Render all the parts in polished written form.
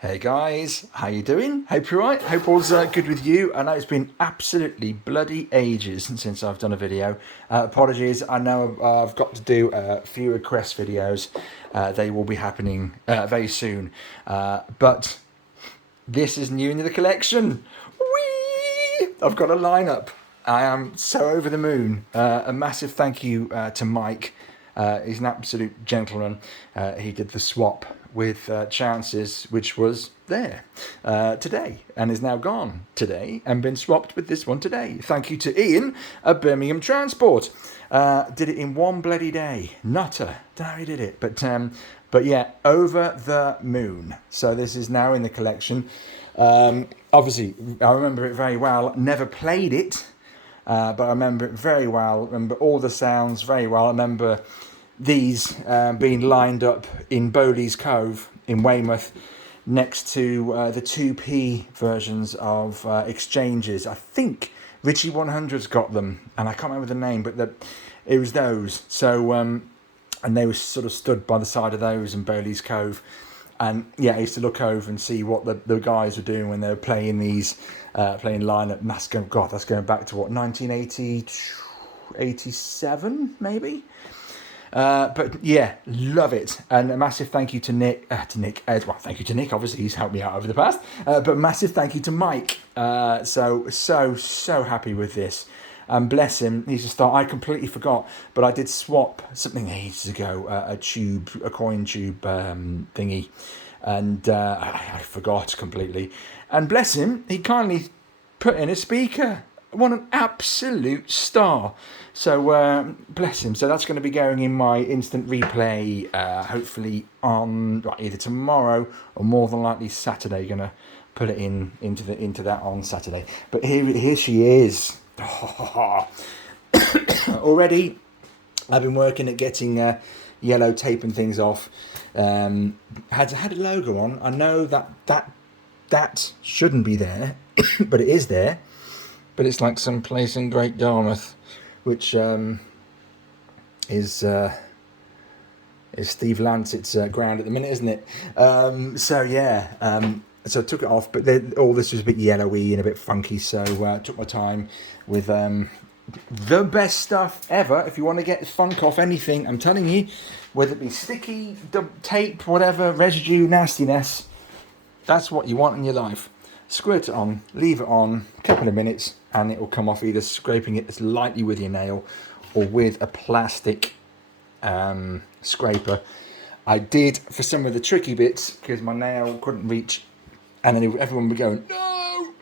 Hey guys, how you doing? Hope you're right. Hope all's good with you. I know it's been absolutely bloody ages since I've done a video. Apologies, I know I've got to do a few request videos. They will be happening very soon. But this is new into the collection. Whee! I've got a lineup. I am so over the moon. A massive thank you to Mike. He's an absolute gentleman. He did the swap with Chances, which was there today and is now gone today and been swapped with this one today. Thank you to Ian at Birmingham Transport. Did it in one bloody day. Nutter. Don't know how he did it. But yeah, over the moon. So this is now in the collection. Obviously, I remember it very well. Never played it. But I remember it very well. I remember all the sounds very well. I remember these being lined up in Bowleaze Cove in Weymouth next to the 2p versions of exchanges. I think Richie 100's got them, and I can't remember the name, but it was those. So, and they were sort of stood by the side of those in Bowleaze Cove. And yeah, I used to look over and see what the guys were doing when they were playing these, playing lineup. And that's going back to what, 1980, 87 maybe? But yeah, love it. And a massive thank you to Nick, well, thank you to Nick, obviously he's helped me out over the past, but massive thank you to Mike. So happy with this. And bless him, he's a star. I completely forgot, but I did swap something ages ago, a coin tube thingy, and I forgot completely. And bless him, he kindly put in a speaker. What an absolute star. So bless him. So that's going to be going in my instant replay, hopefully on either tomorrow or more than likely Saturday. Going to put it into that on Saturday. But here she is. Already I've been working at getting yellow tape and things off. Had a logo on. I know that shouldn't be there, but it is there. But it's like some place in Great Yarmouth, which is Steve Lancett's ground at the minute, isn't it? So I took it off, but all this was a bit yellowy and a bit funky, so I took my time with the best stuff ever. If you want to get funk off anything, I'm telling you, whether it be sticky, tape, whatever, residue, nastiness, that's what you want in your life. Squirt it on, leave it on a couple of minutes, and it will come off, either scraping it as lightly with your nail or with a plastic scraper. I did for some of the tricky bits because my nail couldn't reach, and then everyone would go, no!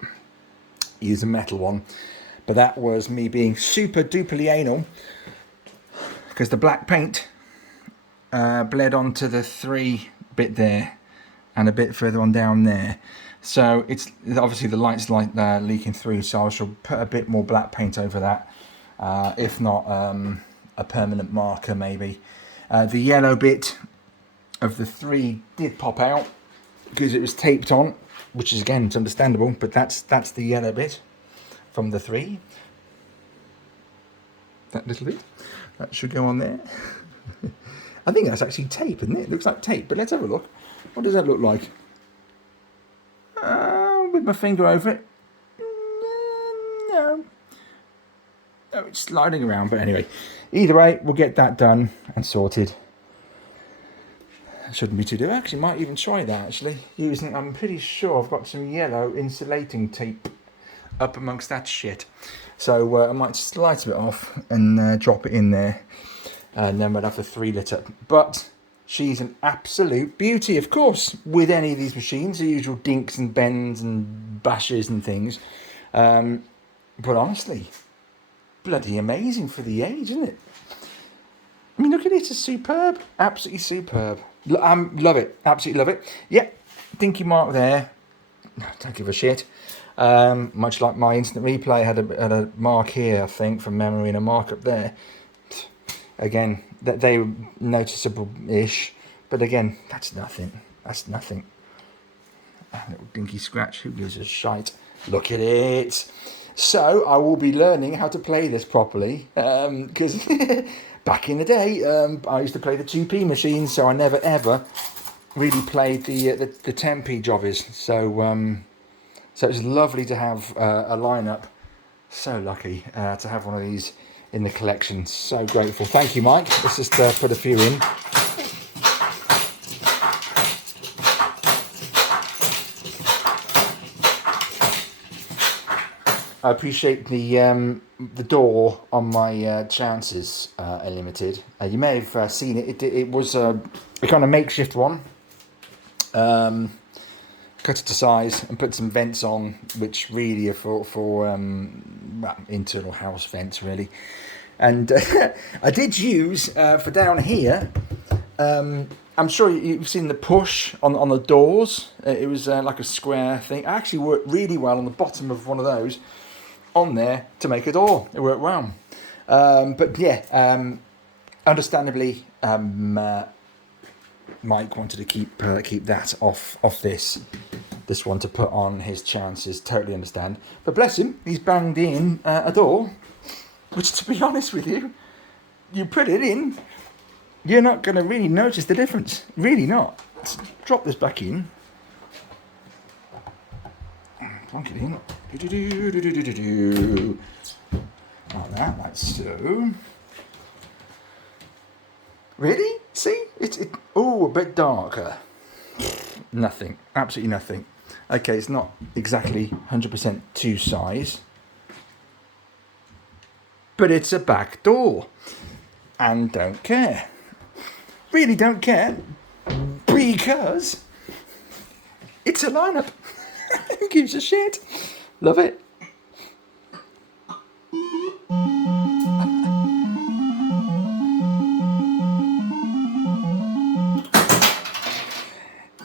Use a metal one. But that was me being super duperly anal because the black paint bled onto the 3 bit there and a bit further on down there. So it's obviously the light's leaking through, so I shall put a bit more black paint over that, if not a permanent marker maybe. The yellow bit of the 3 did pop out because it was taped on, which is again, it's understandable, but that's the yellow bit from the 3. That little bit, that should go on there. I think that's actually tape, isn't it? It looks like tape, but let's have a look. What does that look like? With my finger over it. No, it's sliding around, but anyway, either way, we'll get that done and sorted. Shouldn't be too difficult. Actually, might even try that actually. I'm pretty sure I've got some yellow insulating tape up amongst that shit. So I might slice it off and drop it in there, and then we'll have the 3 lit up. But she's an absolute beauty, of course, with any of these machines, the usual dinks and bends and bashes and things. But honestly, bloody amazing for the age, isn't it? I mean, look at it, it's superb, absolutely superb. Love it, absolutely love it. Yeah, dinky mark there, don't give a shit. Much like my instant replay had a mark here, I think, from memory, and a mark up there. Again, that they were noticeable-ish, but again, that's nothing. That's nothing. A little dinky scratch. Who gives a shite? Look at it. So I will be learning how to play this properly, because back in the day, I used to play the 2p machine, so I never ever really played the Tempe jobbies. So so it's lovely to have a lineup. So lucky to have one of these in the collection. So grateful. Thank you, Mike. Let's just put a few in. I appreciate the door on my Chances are limited. You may have seen it. It was a kind of makeshift one. Cut it to size and put some vents on, which really are for well, internal house vents really. And I did use for down here. I'm sure you've seen the push on the doors. It was like a square thing. It actually worked really well on the bottom of one of those on there to make a door. It worked well. But yeah, understandably, Mike wanted to keep that off this one to put on his Chances. Totally understand. But bless him, he's banged in a door, which, to be honest with you, you put it in, you're not going to really notice the difference. Really not. Let's drop this back in. Plonk it in. Like that, like so. Really? See? Oh, a bit darker. Nothing. Absolutely nothing. Okay, it's not exactly 100% to size. But it's a back door. And don't care. Really don't care. Because it's a lineup. Who gives a shit? Love it.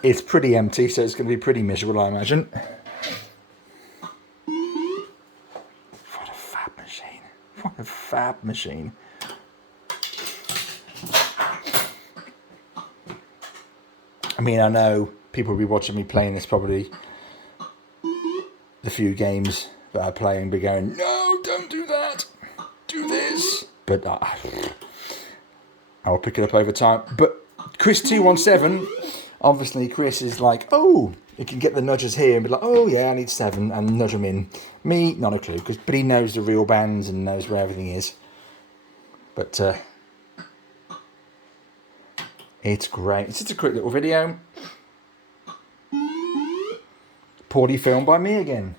It's pretty empty, so it's going to be pretty miserable, I imagine. What a fab machine. What a fab machine. I mean, I know people will be watching me playing this probably the few games that I play and be going, no, don't do that. Do this. But I'll pick it up over time. But Chris217... Obviously, Chris is like, oh, he can get the nudges here and be like, oh, yeah, I need 7, and nudge them in. Me, not a clue, but he knows the real bands and knows where everything is. But it's great. It's just a quick little video. Poorly filmed by me again.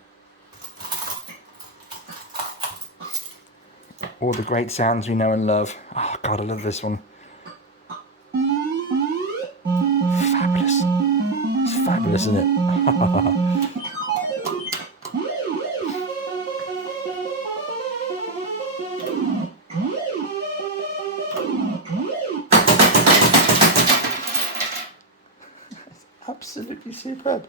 All the great sounds we know and love. Oh, God, I love this one. It's fabulous, isn't it? Absolutely superb.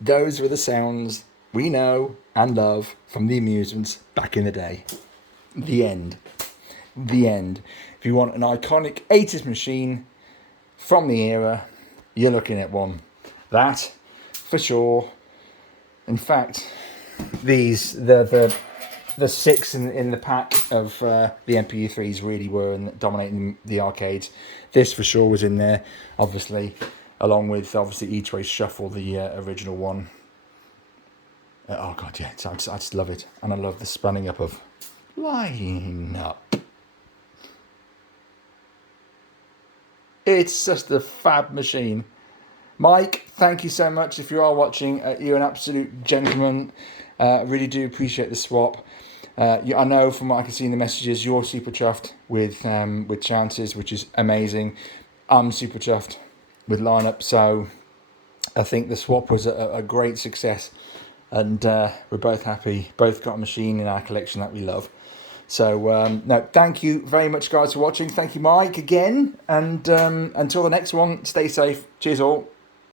Those were the sounds we know and love from the amusements back in the day. The end. The end. If you want an iconic 80s machine from the era, you're looking at one. That, for sure. In fact, these, the 6 in the pack of the MPU3s really were dominating the arcades. This for sure was in there, obviously, along with obviously Each Way Shuffle, the original one. Oh God, yeah, I just love it, and I love the spanning up of line up. It's just a fab machine. Mike, thank you so much. If you are watching, you're an absolute gentleman. Really do appreciate the swap. I know from what I can see in the messages, you're super chuffed with Chances, which is amazing. I'm super chuffed with lineup. So I think the swap was a great success, and we're both happy. Both got a machine in our collection that we love. So no, thank you very much, guys, for watching. Thank you, Mike, again, and until the next one, stay safe. Cheers all.